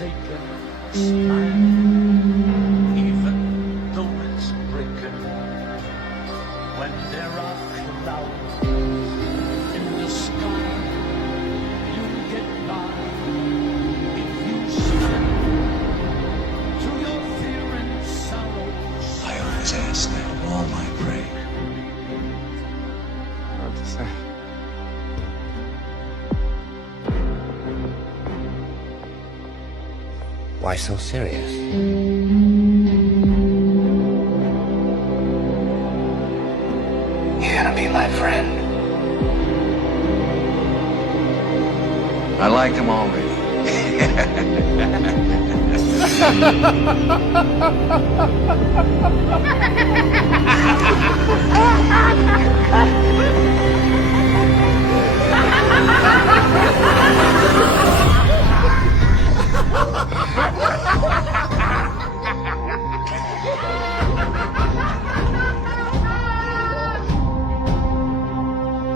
taken, smile, even though it's breaking. When there are clouds in the sky, you get by if you smile through your fear and sorrows. I always ask that of all my prey. Hard to say. Why so serious? You're gonna be my friend. I like him already.